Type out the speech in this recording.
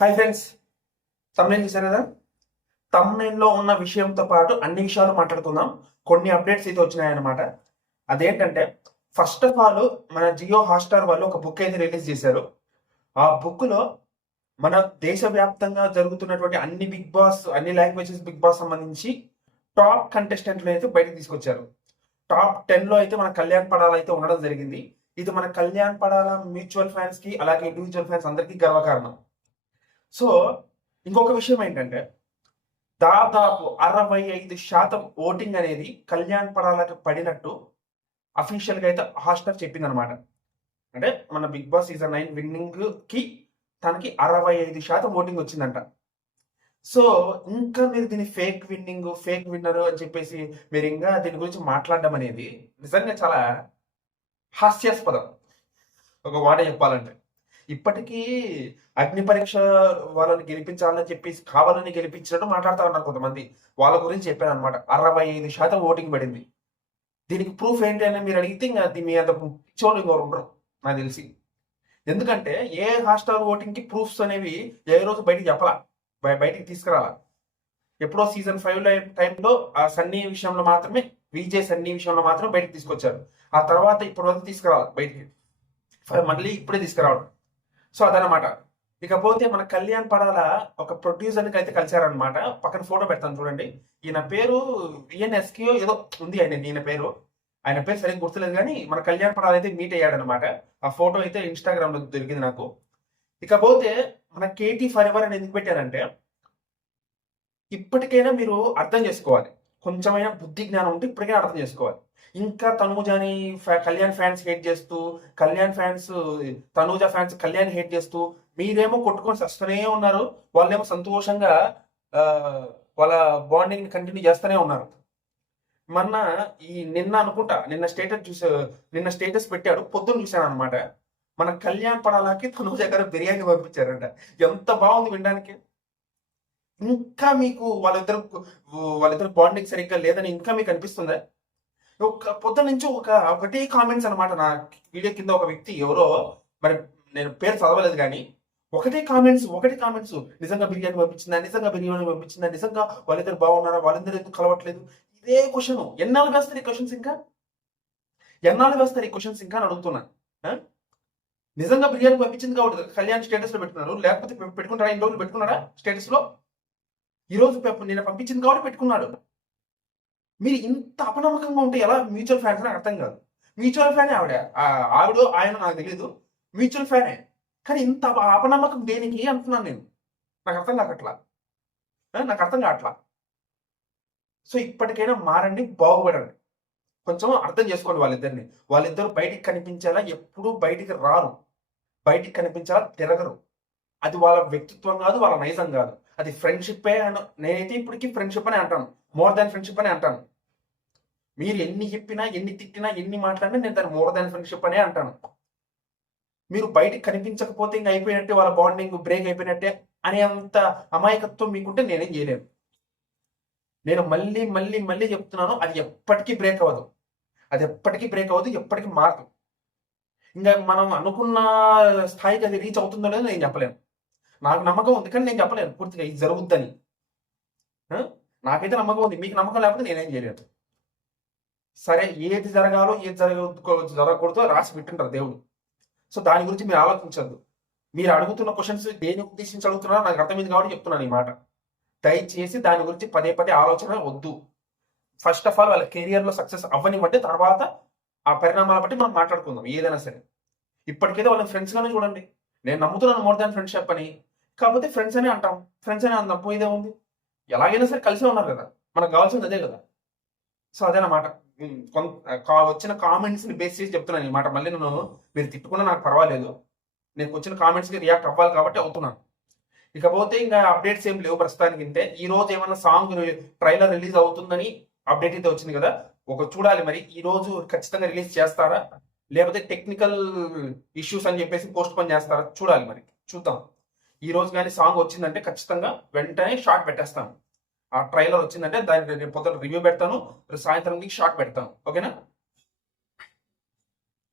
Hi friends, thumbnail చూసారు కదా. తమ్నైల్లో ఉన్న విషయంతో పాటు అన్ని విషయాలు మాట్లాడుకుందాం. కొన్ని అప్డేట్స్ అయితే వచ్చినాయన్నమాట. అదేంటంటే, ఫస్ట్ ఆఫ్ ఆల్ మన జియో హాట్‌స్టార్ వాళ్ళు ఒక బుక్ అయితే రిలీజ్ చేశారు. ఆ బుక్‌లో మన దేశవ్యాప్తంగా జరుగుతున్నటువంటి అన్ని బిగ్ బాస్, అన్ని లాంగ్వేజెస్ బిగ్ బాస్ సంబంధించి టాప్ కంటెస్టెంట్‌లని అయితే బయటకు తీసుకొచ్చారు. టాప్ 10లో అయితే మన కళ్యాణ్ పడాల అయితే ఉండడం జరిగింది. ఇది మన కళ్యాణ్ పడాల మ్యూచువల్ ఫ్యాన్స్‌కి అలాగే ఇండివిడ్యువల్ ఫ్యాన్స్ అందరికీ గర్వకారణం. సో, ఇంకొక విషయం ఏంటంటే, దాదాపు 65% ఓటింగ్ అనేది కళ్యాణ్ పడాలకి పడినట్టు అఫీషియల్‌గా అయితే హాట్‌స్టార్ చెప్పిందనమాట. అంటే మన 'బిగ్ బాస్' సీజన్ 9 విన్నింగ్‌కి తనకి 65% ఓటింగ్ వచ్చిందంట. సో, ఇంకా మీరు దీన్ని ఫేక్ విన్నింగ్, ఫేక్ విన్నర్ అని చెప్పేసి మీరింగా దీని గురించి మాట్లాడడం అనేది నిజంగా చాలా హాస్యాస్పదం. ఒక మాట చెప్పాలంటే. ఇప్పటికీ అగ్ని పరీక్ష వాళ్ళని గెలిపించాలని చెప్పేసి కావాలని గెలిపించినట్టు మాట్లాడుతా ఉన్నారు కొంతమంది. వాళ్ళ గురించి చెప్పాననమాట. 65% ఓటింగ్ పడింది. దీనికి ప్రూఫ్ ఏంటి అని మీరు అడిగితే ఇంక అది మీ అంత పిచ్చోళ్ళు ఇంకోరు ఉండరు నాకు తెలిసి. ఎందుకంటే ఏ హాట్‌స్టార్ ఓటింగ్‌కి ప్రూఫ్స్ అనేవి ఏ రోజు బయటికి చెప్పలా. బయటికి తీసుకురాలా. ఎప్పుడో సీజన్ 5లో టైంలో సన్నీ విషయంలో మాత్రమే, విజే సన్నీ విషయంలో మాత్రమే బయటికి తీసుకొచ్చారు. ఆ తర్వాత ఇప్పటి వరకు తీసుకురావాలి బయటికి. మళ్ళీ ఇప్పుడే తీసుకురావడం. సో అదనమాట. ఇకపోతే మన కళ్యాణ్ పడాల ఒక ప్రొడ్యూసర్‌కి అయితే కలిసారనమాట. పక్కన ఫోటో పెడతాను చూడండి. ఈయన పేరు విఎన్ఎస్‌కేయో ఏదో ఉంది ఈయన పేరు. ఆయన పేరు సరిగ్గా గుర్తులేదు గానీ, మన కళ్యాణ్ పడాల అయితే మీట్ అయ్యాడనమాట. ఆ ఫోటో అయితే ఇన్‌స్టాగ్రామ్‌లో దొరికింది నాకు. ఇకపోతే మన కేటీ ఫరెవర్ అని ఎందుకు పెట్టారంటే, ఇప్పటికైనా మీరు అర్థం చేసుకోవాలి. కొంచెమైనా బుద్ధి జ్ఞానం ఉంటే ఇప్పటికైనా అర్థం చేసుకోవాలి. ఇంకా తనూజని కళ్యాణ్ ఫ్యాన్స్ హేట్ చేస్తూ, Kalyan fans Tanuja fans Kalyan hate చేస్తూ, మీరేమో కొట్టుకొని సస్తూనే ఉన్నారు. వాళ్ళేమో సంతోషంగా వాళ్ళ బాండింగ్ కంటిన్యూ చేస్తూనే ఉన్నారు. మొన్న నిన్న అనుకుంటా, నిన్న స్టేటస్ పెట్టాడు. పొద్దున్న చూశాననమాట. మన కళ్యాణ్ పడాలకి తనూజ గారు బిర్యానీ పంపించారంట. ఎంత బాగుంది వినడానికి. ఇంకా మీకు వాళ్ళిద్దరు బాండింగ్ సరిగ్గా లేదని ఇంకా మీకు అనిపిస్తుందా? పొద్దున్నుంచి ఒకటే కామెంట్స్ అనమాట. నా వీడియో కింద ఒక వ్యక్తి ఎవరో, మరి నేను పేరు చదవలేదు గానీ, ఒకటే కామెంట్స్. నిజంగా బిర్యానీ పంపించిందా? నిజంగా వాళ్ళిద్దరు బాగున్నారా? వాళ్ళిద్దరు ఎందుకు కలవట్లేదు? ఇదే క్వెషన్. ఎన్నాళ్ళు వేస్తారు ఈ క్వెషన్స్ ఇంకా? అని అడుగుతున్నా. ఆ? నిజంగా బిర్యానీ పంపించింది కాబట్టి కళ్యాణ్ స్టేటస్ లో పెట్టుకున్నారు. లేకపోతే పెట్టుకుంటారా? ఇన్ని రోజులు పెట్టుకున్నారా స్టేటస్ లో? ఈ రోజు నిన్న పంపించింది కాబట్టి పెట్టుకున్నాడు. మీరు ఇంత అపనమ్మకంగా ఉంటే ఎలా మ్యూచువల్ ఫ్యాన్స్ అని అర్థం కాదు. మ్యూచువల్ ఫ్యానే ఆవిడ ఆయన నాకు తెలియదు. మ్యూచువల్ ఫ్యానే. కానీ ఇంత అపనమ్మకం దేనికి అంటున్నాను నేను. నాకు అర్థం కావట్లా. సో ఇప్పటికైనా మారండి, బాగుపడండి. కొంచెం అర్థం చేసుకోండి వాళ్ళిద్దరిని. వాళ్ళిద్దరు బయటికి కనిపించేలా ఎప్పుడూ బయటికి రారు. బయటికి కనిపించేలా తిరగరు. అది వాళ్ళ వ్యక్తిత్వం కాదు, వాళ్ళ నైజం కాదు. అది ఫ్రెండ్షిప్పే నేనైతే ఇప్పటికీ ఫ్రెండ్షిప్ అనే అంటాను. మోర్ దాన్ ఫ్రెండ్షిప్ అనే అంటాను. మీరు ఎన్ని చెప్పినా, ఎన్ని తిట్టినా, ఎన్ని మాట్లాడినా నేను దాన్ని మోర్ దాన్ ఫ్రెండ్షిప్ అనే అంటాను. మీరు బయటికి కనిపించకపోతే ఇంక అయిపోయినట్టే, వాళ్ళ బాండింగ్ బ్రేక్ అయిపోయినట్టే అనే అంత అమాయకత్వం మీకుంటే నేనేం చేయలేను. నేను మళ్ళీ చెప్తున్నాను, అది ఎప్పటికీ బ్రేక్ అవ్వదు. ఎప్పటికీ మారదు. ఇంకా మనం అనుకున్న స్థాయికి అది రీచ్ అవుతుందో లేదో నేను చెప్పలేను. నాకు నమ్మకం ఉంది కానీ నేను చెప్పలేను పూర్తిగా ఇది జరుగుద్దని. నాకైతే నమ్మకం ఉంది. మీకు నమ్మకం లేకపోతే నేనేం చేయలేను. సరే, ఏది జరగాలో ఏది జరగకూడదో రాసి పెట్టింటారు దేవుడు. సో దాని గురించి మీరు ఆలోచించద్దు. మీరు అడుగుతున్న క్వశ్చన్స్ దేని ఉద్దేశించి అడుగుతున్నారో నాకు అర్థమైంది కాబట్టి చెప్తున్నాను ఈ మాట. దయచేసి దాని గురించి పదే ఆలోచన వద్దు. ఫస్ట్ ఆఫ్ ఆల్ వాళ్ళ కెరియర్లో సక్సెస్ అవ్వనివ్వండి. తర్వాత ఆ పరిణామాల బట్టి మనం మాట్లాడుకుందాం ఏదైనా సరే. ఇప్పటికైతే వాళ్ళని ఫ్రెండ్స్గానే చూడండి. నేను నమ్ముతున్నాను మోర్ దాన్ ఫ్రెండ్షిప్ అని. కాకపోతే ఫ్రెండ్స్ అనే అంటాం. ఫ్రెండ్స్ అనే అందాం, పోయిదే ఉంది. ఎలాగైనా సరే కలిసే ఉన్నారు కదా. మనకు కావాల్సింది అదే కదా. సో అదేనమాట. వచ్చిన కామెంట్స్ని బేస్ చేసి చెప్తున్నాను ఈ మాట. మళ్ళీ మీరు తిట్టుకున్నా నాకు పర్వాలేదు. నేను వచ్చిన కామెంట్స్కి రియాక్ట్ అవ్వాలి కాబట్టి అవుతున్నాను. ఇకపోతే ఇంకా అప్డేట్స్ ఏం లేవు ప్రస్తుతానికి. ఇంతే. ఈ రోజు ఏమైనా సాంగ్ ట్రైలర్ రిలీజ్ అవుతుందని అప్డేట్ అయితే వచ్చింది కదా. చూడాలి మరి ఈ రోజు ఖచ్చితంగా రిలీజ్ చేస్తారా, లేకపోతే టెక్నికల్ ఇష్యూస్ అని చెప్పేసి పోస్ట్ పోన్ చేస్తారా చూడాలి. మరి చూద్దాం. ఈ రోజు కానీ సాంగ్ వచ్చిందంటే ఖచ్చితంగా వెంటనే షార్ట్ పెట్టేస్తాను. ఆ ట్రైలర్ వచ్చిందంటే దానికి రేపు పొద్దున రివ్యూ పెడతాను, సాయంత్రం షార్ట్ పెడతాను. ఓకేనా?